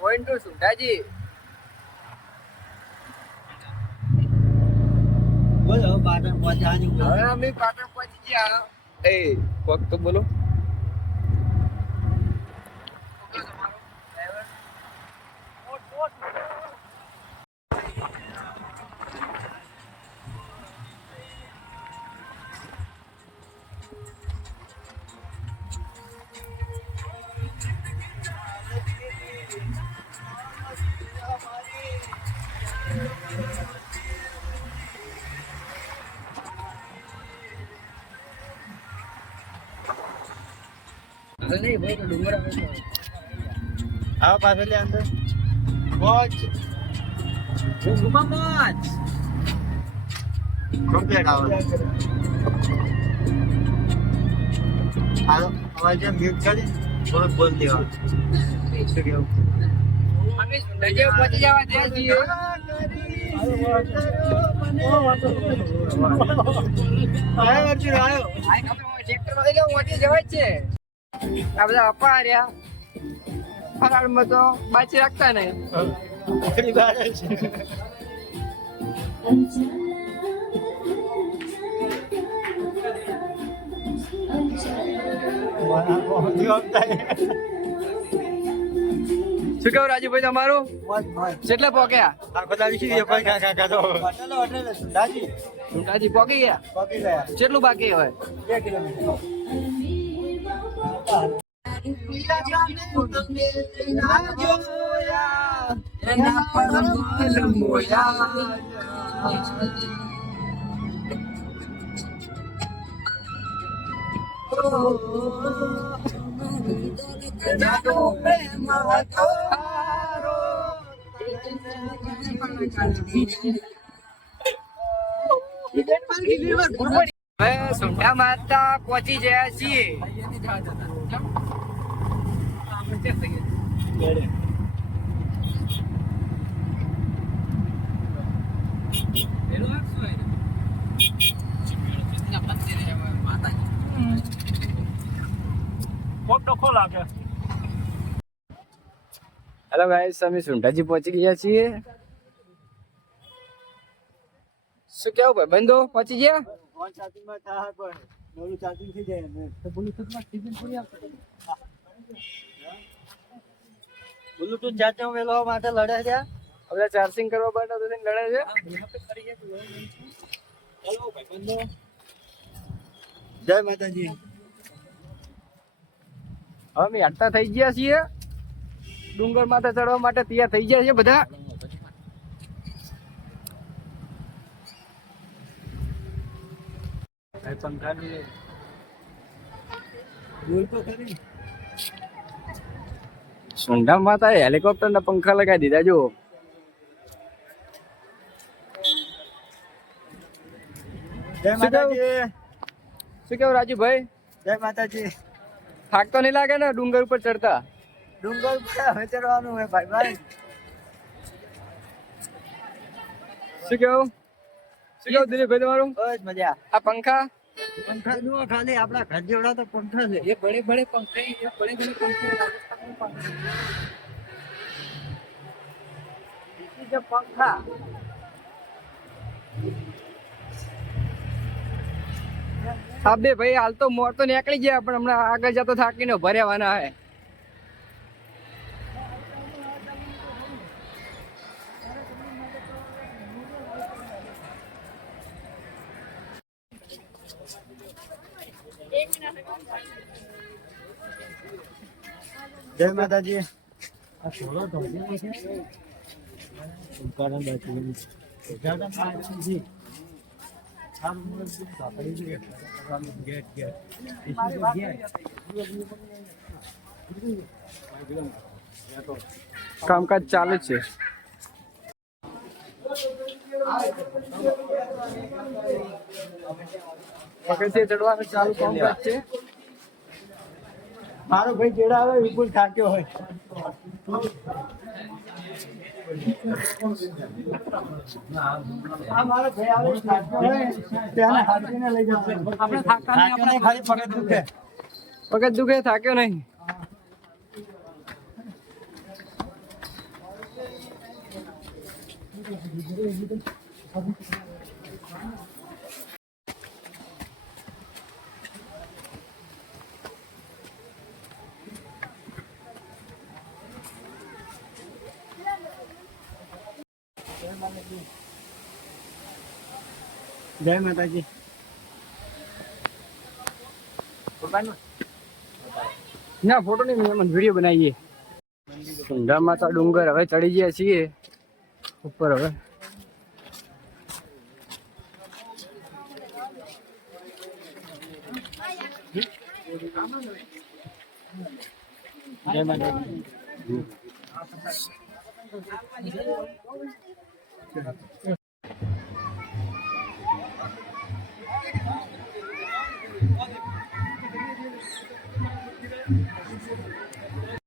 Point two સુંઢાજી. બોલો પાટણ પહોંચવાની હવે અમે પાટણ પહોંચી ગયા. એ કોક તો બોલો. નહીં ભાઈ તો ડુંગર આવે છે. આવો પાછળ લે અંદર પહોંચ ગુમામાં કમ્પ્લીટ આવો હાલો અવાજ મ્યુટ કરી થોડુંક બોલ દેવા શું કેવું અમે સુંઢાજી પહોંચી જવા ત્યાં છીએ. આયો અર્જુન આયો ટ્રેક્ટર એટલે પહોંચી જવાય જ છે. આ બધા અપા રહ્યા ફરાળમાં તો બાચી રાખતા નહીં. ઘણી વાર છે શું કેવું રાજુભાઈ તમારું? કેટલે પોક્યા? આખો દાડી શું કોઈ કાકા તો હોટલ સુંઢાજી સુંઢાજી પોકી ગયા? પહોંચી ગયા કેટલું બાકી હોય? 2 કિલોમીટર હવે સુંઢા માતા પહોંચી ગયા છીએ. હેલો ગાઈસ, અમે સુંઢાજી પહોંચી ગયા છીએ. શું કેવું ભાઈ બંધો પહોંચી ગયા? ફોન ચાર્જિંગમાં થાય પણ નવું ચાર્જિંગ થઈ જાય ને તો બ્લૂટૂથમાં સીઝન પૂરી આવશે બ્લૂટૂથ ચાર્જિંગ વેલો માટે લડે છે હવે ચાર્જિંગ કરવા માટે તો લડે છે. જય માતાજી. હવે અમે હટતા થઈ ગયા છીએ. ડુંગર માથે ચડવા માટે તૈયાર થઈ ગયા છે બધા. સુંઢા માતા હેલિકોપ્ટર ના પંખા લગાવી દીધા જો. જય માતાજી. શું કેવું રાજુભાઈ? જય માતાજી. થાક તો નહીં લાગે ને ડુંગર ઉપર ચડતા? ડુંગર ઉપર હવે ચડવાનું હોય ભાઈ ભાઈ. શું કેવું દિલીપભાઈ તમારું? બસ મજા. આ પંખા પંખા જુઓ ખાલી આપણા ઘર જેવડા તો પંખા છે. ये बड़े बड़े पंखे ये बड़े बड़े पंखे जो पंखा હા બે ભાઈ હાલ તો મોર તો નીકળી ગયા પણ હમણાં આગળ જતો થાકીને ભર્યાવાના હે. જય માતાજી. કામકાજ ચાલુ છે. પગથિયે ચડવાનું ચાલુ કામકાજ છે. મારો ભાઈ જેડા આવે વિપુલ થાક્યો હોય. મારો ભાઈ આવે થાક્યો હોય તેને હાથીને લઈ જશે. આપણે થાક્યો ખાલી પગત દુખે. પગત દુખે થાક્યો નહીં. જય માતાજી. ના ફોટો નહીં, એમ વિડીયો બનાવીએ. સુંઢા માતા ડુંગર હવે ચડી ગયા છીએ ઉપર. હવે જય માતાજી.